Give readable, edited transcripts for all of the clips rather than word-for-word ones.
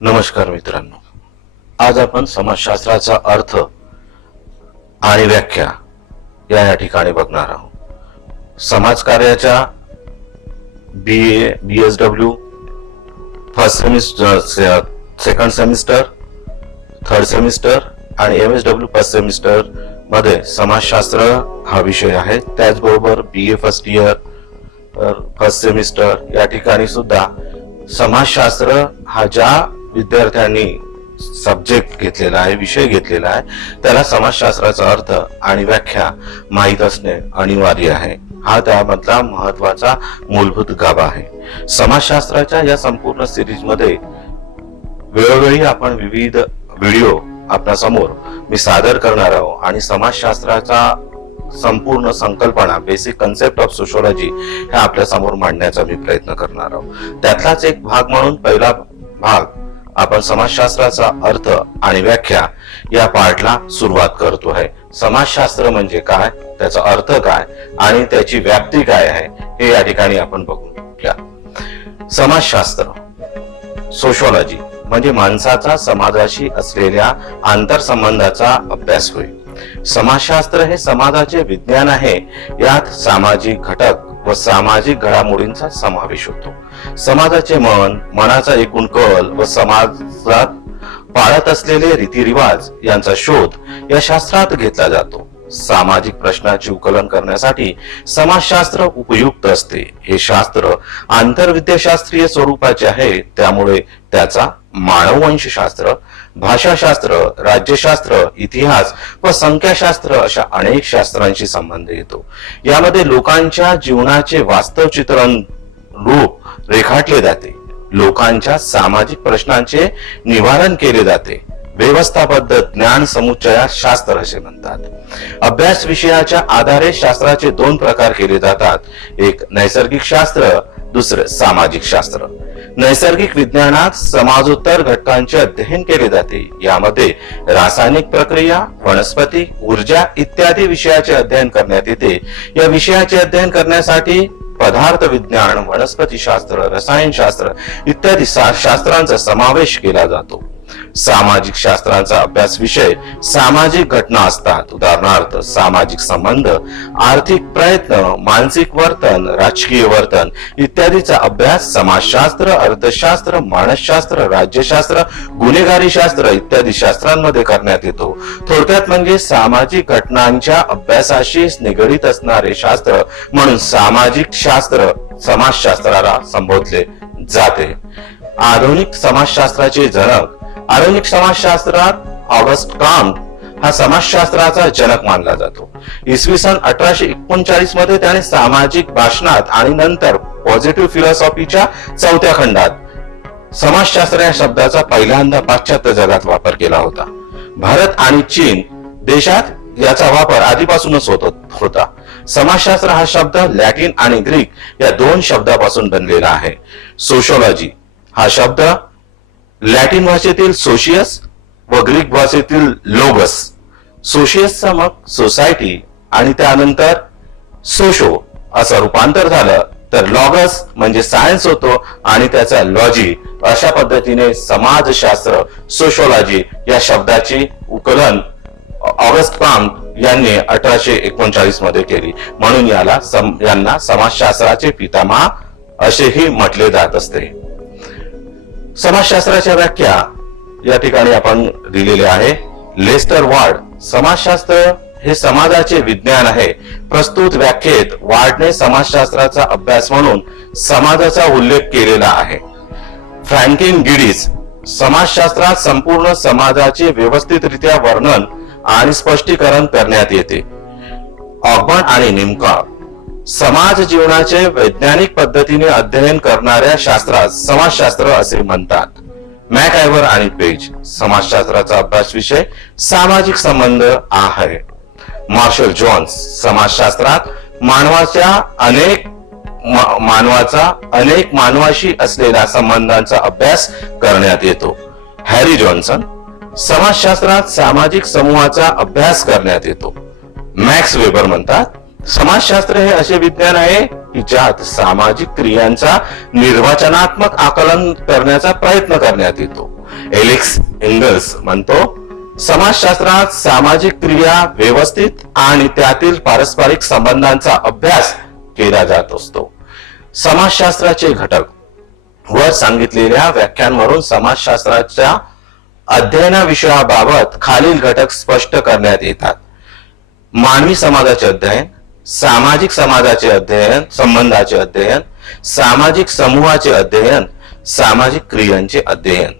नमस्कार मित्रांनो, आज आपण समाजशास्त्राचा अर्थ आणि व्याख्या या ठिकाणी बघणार आहोत। समाजकार्याच्या BA, BSW first semester, second semester, third semester आणि MSW फर्स्ट सेमिस्टर मध्ये समाजशास्त्र हा विषय आहे। त्याचबरोबर BA first year, first semester या ठिकाणी सुद्धा समाजशास्त्र हा ज्या विद्यार्थ्यांनी सब्जेक्ट घेतलेला आहे, विषय घेतलेला आहे, त्याला समाजशास्त्राचा अर्थ आणि व्याख्या माहित असणे अनिवार्य आहे। हा त्यामधला महत्वाचा मूलभूत गाभा आहे। समाजशास्त्राच्या या संपूर्ण सिरीज मध्ये वेळोवेळी आपण विविध व्हिडिओ आपल्या समोर मी सादर करणार आहोत आणि समाजशास्त्राचा संपूर्ण संकल्पना, बेसिक कन्सेप्ट ऑफ सोशियोलॉजी हे आपल्या समोर मांडण्याचा मी प्रयत्न करणार आहोत। त्यातलाच एक भाग म्हणून पहिला भाग आपण समाजशास्त्राचा अर्थ आणि व्याख्या या पार्टला सुरुवात करतो आहे। समाजशास्त्र म्हणजे काय, त्याचा अर्थ काय आणि त्याची व्याप्ती काय आहे हे या ठिकाणी आपण बघूया। समाजशास्त्र, सोशियोलॉजी म्हणजे माणसाचा समाजाशी असलेल्या आंतरसंबंधाचा अभ्यास होय। समाजशास्त्र हे समाजाचे विज्ञान आहे। यात सामाजिक घटक व सामाजिक घडामोडींचा समावेश होतो। समाजाचे मन, मनाचा एकूण कल व समाजात पाळत असलेले रीतिरिवाज यांचा शोध या शास्त्रात घेतला जातो। सामाजिक प्रश्नाचे उकलन करण्यासाठी समाजशास्त्र उपयुक्त असते। हे शास्त्र आंतरविद्याशास्त्रीय स्वरूपाचे आहे, त्यामुळे त्याचा मानववंशशास्त्र, भाषाशास्त्र, राज्यशास्त्र, इतिहास व संख्याशास्त्र अशा अनेक शास्त्रांशी संबंध येतो। यामध्ये लोकांच्या जीवनाचे वास्तव चित्रण रूप रेखाटले जाते। लोकांच्या सामाजिक प्रश्नांचे निवारण केले जाते। व्यवस्थाबद्ध ज्ञान समुच्चयास शास्त्र असे म्हणतात। अभ्यास विषयाच्या आधारे शास्त्राचे दोन प्रकार केले जातात, एक नैसर्गिक शास्त्र, दुसरे सामाजिक शास्त्र। नैसर्गिक विज्ञानात समाजोत्तर घटकांचे अध्ययन केले जाते। यामध्ये रासायनिक प्रक्रिया, वनस्पती, ऊर्जा इत्यादी विषयाचे अध्ययन करण्यात येते। या विषयाचे अध्ययन करण्यासाठी पदार्थ विज्ञान, वनस्पती शास्त्र, रसायनशास्त्र इत्यादी शास्त्रांचा समावेश केला जातो। सामाजिक शास्त्रांचा अभ्यास विषय सामाजिक घटना असतात। उदाहरणार्थ सामाजिक संबंध, आर्थिक प्रयत्न, मानसिक वर्तन, राजकीय वर्तन इत्यादीचा अभ्यास समाजशास्त्र, अर्थशास्त्र, मानसशास्त्र, राज्यशास्त्र, गुन्हेगारी शास्त्र इत्यादी शास्त्रांमध्ये करण्यात येतो। थोडक्यात म्हणजे सामाजिक घटनांच्या अभ्यासाशी निगडीत असणारे शास्त्र म्हणून सामाजिक शास्त्र समाजशास्त्राला संबोधले जाते। आधुनिक समाजशास्त्राचे जनक, आधुनिक समाजशास्त्रात ऑगस्ट काम्ट हा समाजशास्त्राचा जनक मानला जातो। इसवी सन 1839 मध्ये त्याने सामाजिक भाषणात आणि नंतर पॉझिटिव्ह फिलॉसॉफीच्या चौथ्या खंडात समाजशास्त्र या शब्दाचा पहिल्यांदा पाश्चात्य जगात वापर केला होता। भारत आणि चीन देशात याचा वापर आधीपासूनच होता। समाजशास्त्र हा शब्द लॅटिन आणि ग्रीक या दोन शब्दापासून बनलेला आहे। सोशियोलॉजी हा शब्द लॅटिन भाषेतील सोशियस व ग्रीक भाषेतील लोगस, सोशियसचा मग सोसायटी आणि त्यानंतर सोशो असं रूपांतर झालं तर लॉगस म्हणजे सायन्स होतो आणि त्याचा लॉजी, अशा पद्धतीने समाजशास्त्र, सोशियोलॉजी या शब्दाची उकलन ऑगस्ट काम्ट यांनी 1839 मध्ये केली। म्हणून यांना समाजशास्त्राचे पितामह असेही म्हटले जात असते। समाजशास्त्राच्या व्याख्या या ठिकाणी आपण दिलेली आहे। लेस्टर वार्ड, समाजशास्त्र हे समाजाचे विज्ञान आहे। प्रस्तुत व्याख्येत वार्डने समाजशास्त्राचा अभ्यास म्हणून समाजाचा उल्लेख केलेला आहे। फ्रँकलिन गिडीज, समाजशास्त्रात संपूर्ण समाजाचे व्यवस्थितरित्या वर्णन आणि स्पष्टीकरण करण्यात येते। ऑगबर्न आणि निमका, समाज जीवनाचे वैज्ञानिक पद्धतीने अध्ययन करणाऱ्या शास्त्रास समाजशास्त्र असे म्हणतात। मॅकआयव्हर आणि पेज, समाजशास्त्राचा अभ्यास विषय सामाजिक संबंध आहे। मार्शल जोन्स, समाजशास्त्रात मानवाचा अनेक मानवाशी असलेल्या संबंधांचा अभ्यास करण्यात येतो। हॅरी जॉन्सन, समाजशास्त्रात सामाजिक समूहाचा अभ्यास करण्यात येतो। मॅक्स वेबर म्हणतात, समाजशास्त्र हे असे विज्ञान आहे की ज्यात सामाजिक क्रियांचा निर्वचनात्मक आकलन करण्याचा प्रयत्न करण्यात येतो। एलेक्स एंगल्स म्हणतो, समाजशास्त्रात सामाजिक क्रिया व्यवस्थित आणि त्यातील पारस्परिक संबंधांचा अभ्यास केला जात असतो. समाजशास्त्राचे घटक. वर सांगितलेल्या व्याख्यांवरून समाजशास्त्राच्या अध्ययनाविषयाबाबत खालील घटक स्पष्ट करण्यात येतात. मानवी समाजाचे अध्ययन, सामाजिक समाजाचे अध्ययन, संबंधाचे अध्ययन, सामाजिक समूहाचे अध्ययन, सामाजिक क्रियांचे अध्ययन.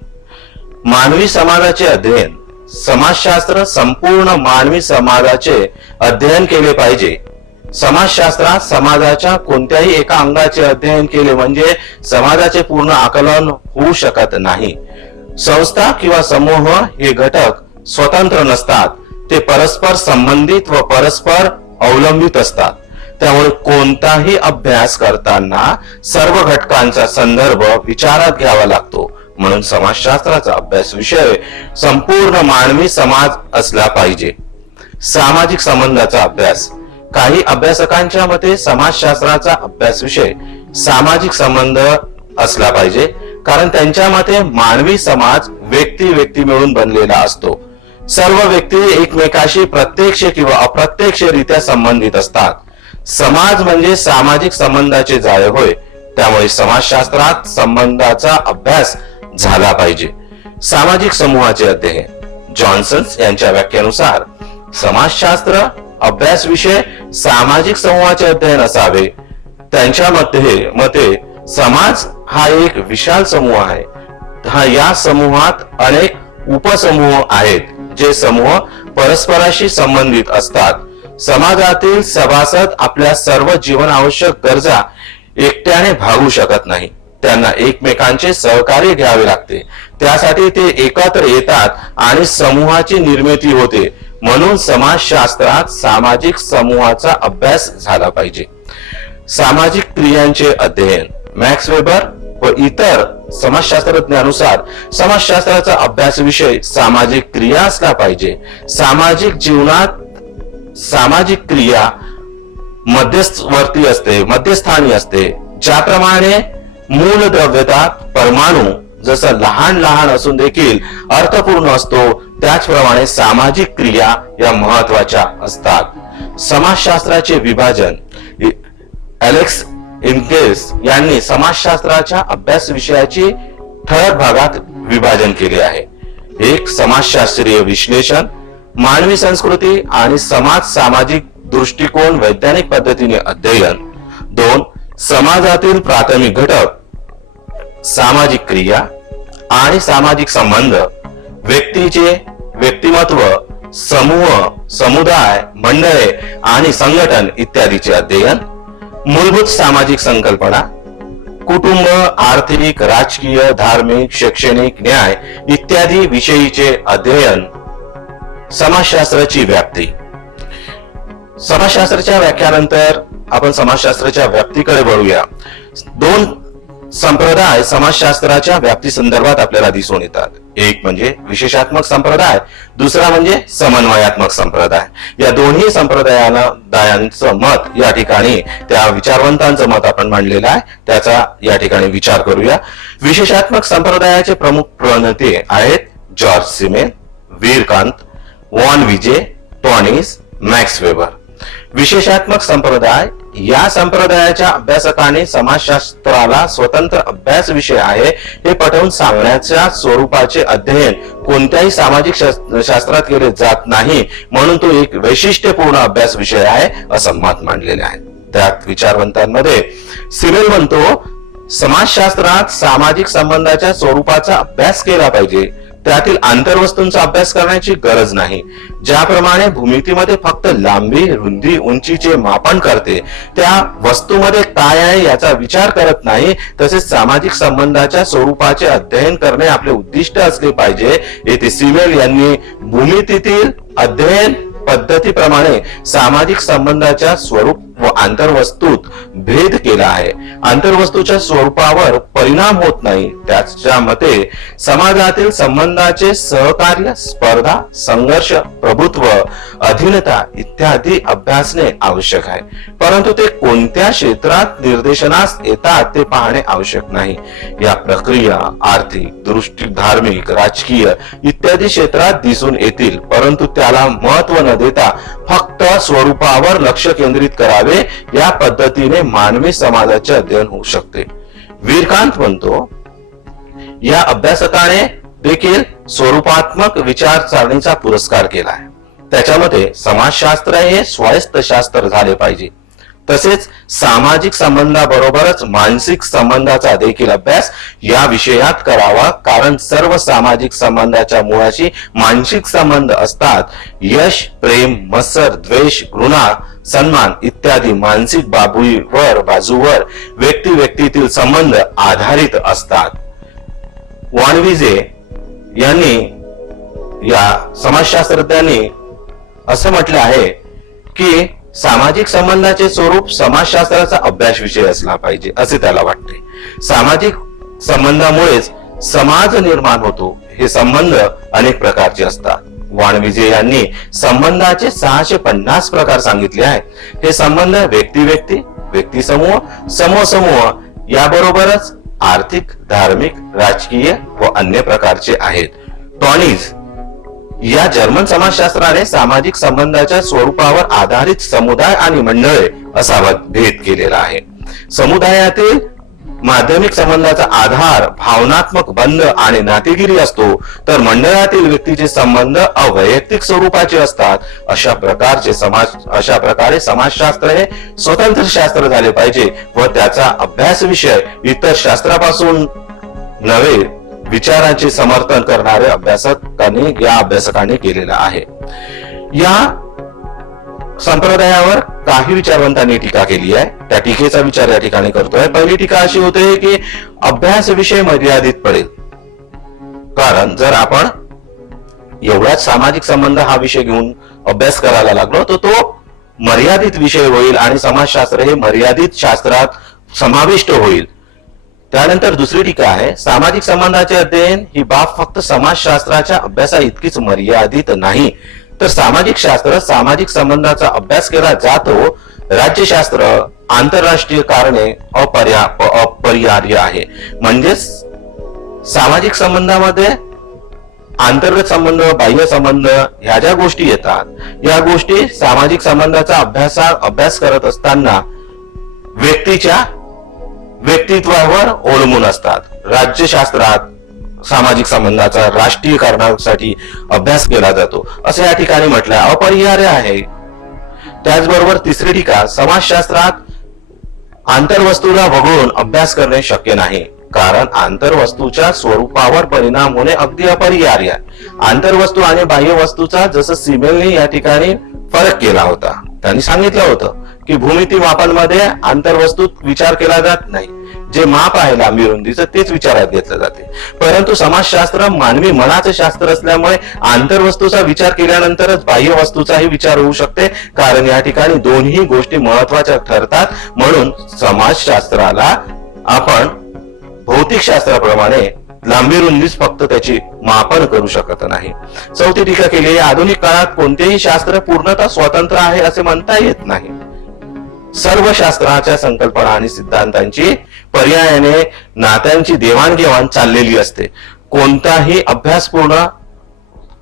मानवी समाजाचे अध्ययन. समाजशास्त्र संपूर्ण मानवी समाजाचे अध्ययन केले पाहिजे. समाजशास्त्रात समाजाच्या कोणत्याही एका अंगाचे अध्ययन केले म्हणजे समाजाचे पूर्ण आकलन होऊ शकत नाही. संस्था किंवा समूह हे घटक स्वतंत्र नसतात, ते परस्पर संबंधित व परस्पर अवलंबित असतात. त्यामुळे कोणताही अभ्यास करताना सर्व घटकांचा संदर्भ विचारात घ्यावा लागतो. म्हणून समाजशास्त्राचा अभ्यास विषय संपूर्ण मानवी समाज असला पाहिजे. सामाजिक संबंधाचा अभ्यास. काही अभ्यासकांच्या मते समाजशास्त्राचा अभ्यास विषय सामाजिक संबंध असला पाहिजे, कारण त्यांच्या मते मानवी समाज व्यक्ती मिळून बनलेला असतो. सर्व व्यक्ती एकमेकाशी प्रत्यक्ष किंवा अप्रत्यक्षरित्या संबंधित असतात. समाज म्हणजे सामाजिक संबंधाचे जाळे होय. त्यामुळे समाजशास्त्रात संबंधाचा अभ्यास झाला पाहिजे. सामाजिक समूहाचे अध्ययन. जॉन्सन यांच्या व्याख्येनुसार समाजशास्त्र अभ्यास विषय सामाजिक समूहाचे अध्ययन असावे. त्यांच्या मते समाज हा एक विशाल समूह आहे. या समूहात अनेक उपसमूह आहेत, जे समूह परस्पराशी संबंधित असतात. समाजातील सभासद आपल्या सर्व जीवन आवश्यक गरजा एकट्याने भागू शकत नाही. त्यांना एकमेकांचे सहकार्य घ्यावे लागते. त्यासाठी ते एकत्र येतात आणि समूहाची निर्मिती होते. म्हणून समाजशास्त्रात सामाजिक समूहाचा अभ्यास झाला पाहिजे. सामाजिक क्रियांचे अध्ययन. मॅक्स वेबर व इतर समाजशास्त्रज्ञानुसार समाजशास्त्राचा अभ्यास विषय सामाजिक क्रिया असला पाहिजे. सामाजिक जीवनात सामाजिक क्रिया मध्यस्थानी असते. ज्याप्रमाणे मूलद्रव्यता परमाणू जसं लहान असून देखील अर्थपूर्ण असतो, त्याचप्रमाणे सामाजिक क्रिया या महत्वाच्या असतात. समाजशास्त्राचे विभाजन. एलेक्स एंगल्स यांनी समाजशास्त्राच्या अभ्यास विषयाची ठळक भागात विभाजन केले आहे. 1. समाजशास्त्रीय विश्लेषण. मानवी संस्कृती आणि सामाजिक दृष्टिकोन वैज्ञानिक पद्धतीने अध्ययन. 2. समाजातील प्राथमिक घटक, सामाजिक क्रिया आणि सामाजिक संबंध, व्यक्तीचे व्यक्तिमत्व, समूह, समुदाय, मंडळे आणि संघटन इत्यादीचे अध्ययन. मूलभूत सामाजिक संकल्पना, कुटुंब, आर्थिक, राजकीय, धार्मिक, शैक्षणिक, न्याय इत्यादी विषयीचे अध्ययन. समाजशास्त्राची व्याप्ती. समाजशास्त्राच्या व्याख्यानंतर आपण समाजशास्त्राच्या व्याप्तीकडे वळूया. 2 संप्रदाय समाजशास्त्राच्या व्याप्ती संदर्भात आपल्याला दिसून येतात. एक म्हणजे विशेषात्मक संप्रदाय, दुसरा म्हणजे समन्वयात्मक संप्रदाय. या दोन्ही संप्रदायांचं मत या ठिकाणी त्या विचारवंतांचं मत आपण मांडलेलं आहे, त्याचा या ठिकाणी विचार करूया. विशेषात्मक संप्रदायाचे प्रमुख प्रणेते आहेत George Simmel, Vierkandt, von Wiese, Tonnies, Max Weber. विशेषात्मक संप्रदाय. या संप्रदायाच्या अभ्यासकाने समाजशास्त्राला स्वतंत्र अभ्यास विषय आहे हे पटवून सांगण्याच्या स्वरूपाचे अध्ययन कोणत्याही सामाजिक शास्त्रात केले जात नाही, म्हणून तो एक वैशिष्ट्यपूर्ण अभ्यास विषय आहे असं मत मांडलेले आहे. त्यात विचारवंतांमध्ये सिमेन म्हणतो, समाजशास्त्रात सामाजिक संबंधाच्या स्वरूपाचा अभ्यास केला पाहिजे. त्यातील आंतरवस्तूंचा अभ्यास करण्याची गरज नाही. ज्याप्रमाणे भूमितीमध्ये फक्त लांबी, रुंदी, उंचीचे मापन करते, त्या वस्तूमध्ये काय आहे याचा विचार करत नाही, तसेच सामाजिक संबंधाच्या स्वरूपाचे अध्ययन करणे आपले उद्दिष्ट असले पाहिजे. येथे सिमेन यांनी भूमितीतील अध्ययन पद्धतीप्रमाणे सामाजिक संबंधाच्या स्वरूप व आंतरवस्तूत भेद केला आहे. आंतरवस्तूच्या स्वरूपावर परिणाम होत नाही. त्याच्या मते समाजातील संबंधाचे सहकार्य, स्पर्धा, संघर्ष, प्रभुत्व, अधीनता इत्यादी अभ्यासणे आवश्यक आहे. परंतु ते कोणत्या क्षेत्रात निर्देशनास येतात ते पाहणे आवश्यक नाही. या प्रक्रिया आर्थिक, दृष्टी, धार्मिक, राजकीय इत्यादी क्षेत्रात दिसून येतील. परंतु त्याला महत्व न देता फक्त स्वरूपावर लक्ष केंद्रित करावे. या पद्धतीने मानवी समाजाचे अध्ययन होऊ शकते. वीरकांत म्हणतो, या अभ्यासकाने देखील स्वरूपात्मक विचारसरणीचा पुरस्कार केला आहे. त्याच्यामध्ये समाजशास्त्र हे स्वायत्त शास्त्र झाले पाहिजे. तसेच सामाजिक संबंधाबरोबरच मानसिक संबंधाचा देखील अभ्यास या विषयात करावा. कारण सर्व सामाजिक संबंधाच्या मुळाशी मानसिक संबंध असतात. यश, प्रेम, मत्सर, द्वेष, घृणा, सन्मान इत्यादी मानसिक बाजूवर व्यक्ती व्यक्तीतील संबंध आधारित असतात. वाणविजे यांनी, या समाजशास्त्रज्ञांनी असं म्हटलं आहे की सामाजिक संबंधाचे स्वरूप समाजशास्त्राचा अभ्यास विषय असला पाहिजे असे त्याला वाटते. सामाजिक संबंधामुळेच समाज निर्माण होतो. हे संबंध अनेक प्रकारचे असतात. वाणविजे यांनी संबंधाचे 650 प्रकार सांगितले आहेत. हे संबंध व्यक्ती व्यक्ती, व्यक्ती समूह, समूह समूह याबरोबरच आर्थिक, धार्मिक, राजकीय व अन्य प्रकारचे आहेत. टॉनीज या जर्मन समाजशास्त्राने सामाजिक संबंधाच्या स्वरूपावर आधारित समुदाय आणि मंडळे असा भेद केलेला आहे. समुदायातील माध्यमिक संबंधाचा आधार भावनात्मक बंध आणि नातेगिरी असतो, तर मंडळातील व्यक्तीचे संबंध अवैयक्तिक स्वरूपाचे असतात. अशा प्रकारे समाजशास्त्र हे स्वतंत्र शास्त्र झाले पाहिजे व त्याचा अभ्यास विषय इतर शास्त्रापासून नव्हे, विचारांचे समर्थन करणारे अभ्यासकांनी केलेला आहे. या संप्रदायावर काही विचारवंतांनी टीका केली आहे. त्या टीकेचा विचार या ठिकाणी करतोय. पहिली टीका अशी होते की अभ्यास विषय मर्यादित पडेल. कारण जर आपण एवढाच सामाजिक संबंध हा विषय घेऊन अभ्यास करायला लागलो तर तो मर्यादित विषय होईल आणि समाजशास्त्र हे मर्यादित शास्त्रात समाविष्ट होईल. त्यानंतर दुसरी टीका आहे, सामाजिक संबंधाचे अध्ययन ही बाब फक्त समाजशास्त्राच्या अभ्यासा इतकीच मर्यादित नाही, तर सामाजिक शास्त्र सामाजिक संबंधाचा अभ्यास केला जातो. राज्यशास्त्र आंतरराष्ट्रीय कारणे अपरिहार्य आहे. म्हणजेच सामाजिक संबंधामध्ये अंतर्गत संबंध, बाह्य संबंध ह्या ज्या गोष्टी येतात, या गोष्टी सामाजिक संबंधाचा अभ्यास करत असताना व्यक्तीच्या व्यक्तित्वावर अवलंबून असतात. राज्यशास्त्रात सामाजिक संबंधाचा राष्ट्रीय कारणासाठी अभ्यास केला जातो असे या ठिकाणी म्हटलंय. अपरिहार्य आहे. त्याचबरोबर तिसरी टीका, समाजशास्त्रात आंतरवस्तूला वगळून अभ्यास करणे शक्य नाही. कारण आंतरवस्तूच्या स्वरूपावर परिणाम होणे अगदी अपरिहार्य आहे. आंतरवस्तू आणि बाह्य वस्तूचा जसं सिमेलने या ठिकाणी फरक केला होता. त्यांनी सांगितलं होतं की भूमिती मापनमध्ये आंतरवस्तूत विचार केला जात नाही. जे माप आहे लांबी रुंदीचं तेच विचारात घेतलं जाते. परंतु समाजशास्त्र मानवी मनाचे शास्त्र असल्यामुळे आंतरवस्तूचा विचार केल्यानंतरच बाह्य वस्तूचाही विचार होऊ शकते. कारण या ठिकाणी दोन्ही गोष्टी महत्वाच्या ठरतात. म्हणून समाजशास्त्राला आपण भौतिक शास्त्राप्रमाणे लांबी रुंदीच फक्त त्याची मापन करू शकत नाही. चौथी टीका केली, आधुनिक काळात कोणतेही शास्त्र पूर्णतः स्वतंत्र आहे असे म्हणता येत नाही. सर्व शास्त्राच्या संकल्पना आणि सिद्धांतांची पर्यायाने नात्यांची देवाणघेवाण चाललेली असते. कोणताही अभ्यासपूर्ण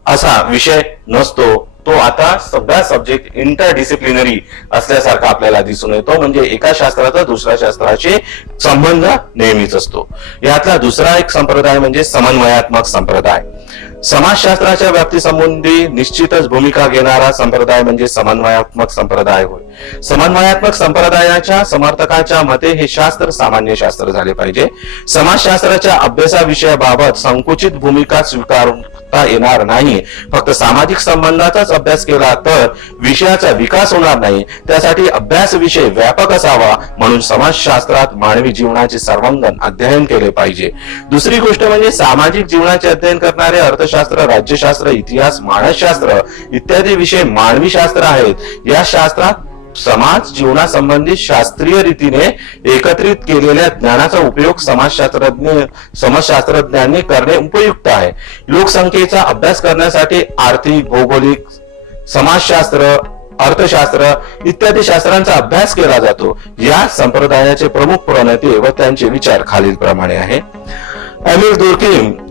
असा विषय नसतो. तो आता सगळा सब्जेक्ट इंटरडिसिप्लिनरी असल्यासारखा आपल्याला दिसून येतो. म्हणजे एका शास्त्राचा दुसऱ्या शास्त्राशी संबंध नेहमीच असतो. यातला दुसरा एक संप्रदाय म्हणजे समन्वयात्मक संप्रदाय. समाजशास्त्राच्या व्याप्तीसंबंधी निश्चितच भूमिका घेणारा संप्रदाय म्हणजे समन्वयात्मक संप्रदाय होय. समन्वयात्मक संप्रदायाच्या समर्थकाच्या मते हे शास्त्र सामान्य शास्त्र झाले पाहिजे. समाजशास्त्राच्या अभ्यासाविषयाबाबत संकुचित भूमिका स्वीकारता येणार नाही. फक्त सामाजिक संबंधाचाच अभ्यास केला तर विषयाचा विकास होणार नाही. त्यासाठी अभ्यास विषय व्यापक असावा. म्हणून समाजशास्त्रात मानवी जीवनाचे सर्वांगीण अध्ययन केले पाहिजे. दुसरी गोष्ट म्हणजे सामाजिक जीवनाचे अध्ययन करणारे अर्थशास्त्र, राज्यशास्त्र, इतिहास, मानसशास्त्र इत्यादी विषय मानवी शास्त्र आहेत. या शास्त्रात समाज जीवनासंबंधी शास्त्रीय रीतीने एकत्रित केलेल्या ज्ञानाचा उपयोग समाजशास्त्रज्ञांनी करणे उपयुक्त आहे. लोकसंख्येचा अभ्यास करण्यासाठी आर्थिक, भौगोलिक, समाजशास्त्र, अर्थशास्त्र इत्यादी शास्त्रांचा अभ्यास केला जातो. या संप्रदायाचे प्रमुख प्रणेते व त्यांचे विचार खालील प्रमाणे आहे. एमिल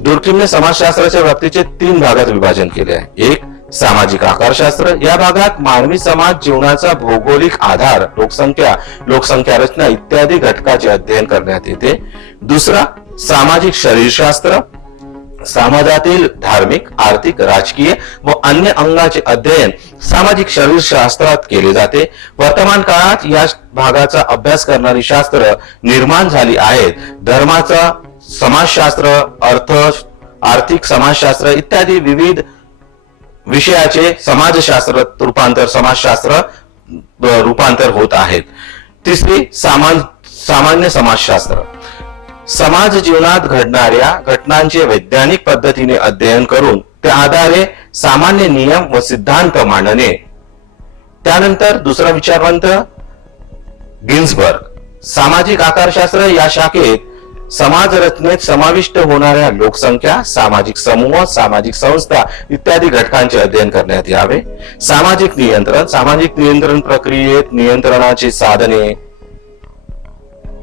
दुर्किमने समाजशास्त्राच्या व्याप्तीचे 3 भागात विभाजन केले आहे. एक, सामाजिक आकारशास्त्र. या भागात मानवी समाज जीवनाचा भौगोलिक आधार, लोकसंख्या रचना इत्यादी घटकाचे अध्ययन करण्यात येते. दुसरा, सामाजिक शरीरशास्त्र. समाजातील धार्मिक, आर्थिक, राजकीय व अन्य अंगाचे अध्ययन सामाजिक शरीरशास्त्रात केले जाते. वर्तमान काळात या भागाचा अभ्यास करणारी शास्त्र निर्माण झाली आहेत. धर्माचा समाजशास्त्र, आर्थिक समाजशास्त्र इत्यादी विविध विषयाचे समाजशास्त्रात समाजशास्त्र रूपांतर होत आहेत. तिसरी, सामान्य समाजशास्त्र. समाज जीवनात घडणाऱ्या घटनांचे वैज्ञानिक पद्धतीने अध्ययन करून त्या आधारे सामान्य नियम व सिद्धांत मांडणे. त्यानंतर दुसरा विचारवंत गिन्सबर्ग. सामाजिक आकारशास्त्र. या शाखेत समाज रचनेत समाविष्ट होणाऱ्या लोकसंख्या, सामाजिक समूह, सामाजिक संस्था इत्यादी घटकांचे अध्ययन करण्यात यावे. सामाजिक नियंत्रण प्रक्रियेत नियंत्रणाची साधने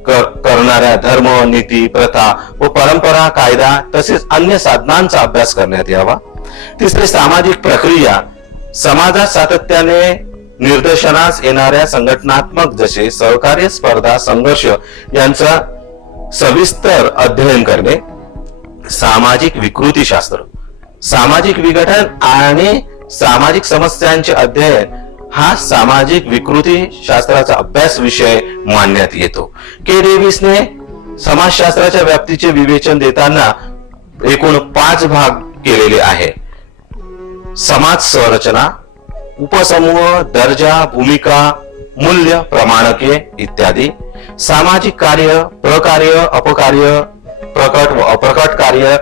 करणाऱ्या धर्म, नीती, प्रथा व परंपरा, कायदा तसेच अन्य साधनांचा अभ्यास करण्यात यावा. तिसरे, सामाजिक प्रक्रिया. समाजात सातत्याने निदर्शनास येणाऱ्या संघटनात्मक जसे सहकार्य, स्पर्धा, संघर्ष यांचा सविस्तर अध्ययन करणे. सामाजिक विकृतीशास्त्र. सामाजिक विघटन आणि सामाजिक समस्यांचे अध्ययन हा सामाजिक विकृती शास्त्राचा अभ्यास विषय मानण्यात येतो. के डेव्हिसने समाजशास्त्राच्या व्याप्तीचे विवेचन देताना एकूण 5 भाग केलेले आहे. समाज संरचना, उपसमूह, दर्जा, भूमिका, मूल्य, प्रमाणके इत्यादी. सामाजिक कार्य, प्रकार्य, अपकार्य, प्रकट व अप्रकट कार्य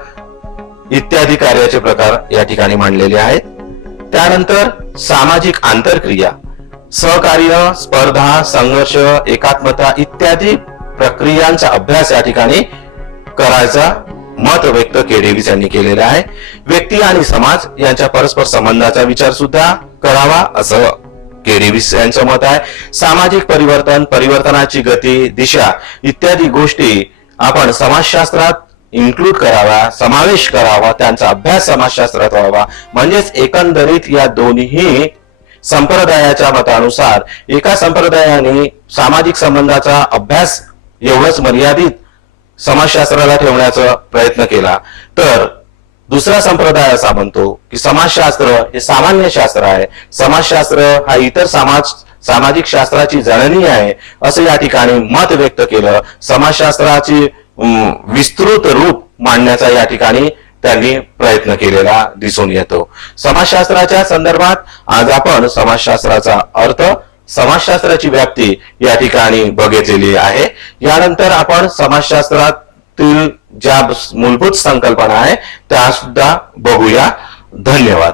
इत्यादी कार्याचे प्रकार या ठिकाणी मांडलेले आहेत. त्यानंतर सामाजिक आंतरक्रिया, सहकार्य, स्पर्धा, संघर्ष, एकात्मता इत्यादी प्रक्रियांचा अभ्यास या ठिकाणी करायचा मत व्यक्त के डेव्हिस यांनी केलेले आहे. व्यक्ती आणि समाज यांच्या परस्पर संबंधाचा विचार सुद्धा करावा असं के डेव्हिस यांचं मत आहे. सामाजिक परिवर्तनाची गती, दिशा इत्यादी गोष्टी आपण समाजशास्त्रात इन्क्लूड करावा, समावेश करावा, त्यांचा अभ्यास समाजशास्त्रात व्हावा. म्हणजेच एकंदरीत या दोन्ही संप्रदायाच्या मतानुसार एका संप्रदायाने सामाजिक संबंधाचा अभ्यास एवढंच मर्यादित समाजशास्त्राला ठेवण्याचा प्रयत्न केला, तर दुसरा संप्रदाय असा म्हणतो की समाजशास्त्र हे सामान्य शास्त्र आहे, समाजशास्त्र हा इतर सामाजिक शास्त्राची जननी आहे असं या ठिकाणी मत व्यक्त केलं. समाजशास्त्राची विस्तृत रूप मांडण्याचा या ठिकाणी त्यांनी प्रयत्न केलेला दिसून येतो. समाजशास्त्राच्या संदर्भात आज आपण समाजशास्त्राचा अर्थ, समाजशास्त्राची व्याप्ती या ठिकाणी बघितलेली आहे. यानंतर आपण समाजशास्त्रातील ज्या मूलभूत संकल्पना आहे त्या सुद्धा बघूया. धन्यवाद.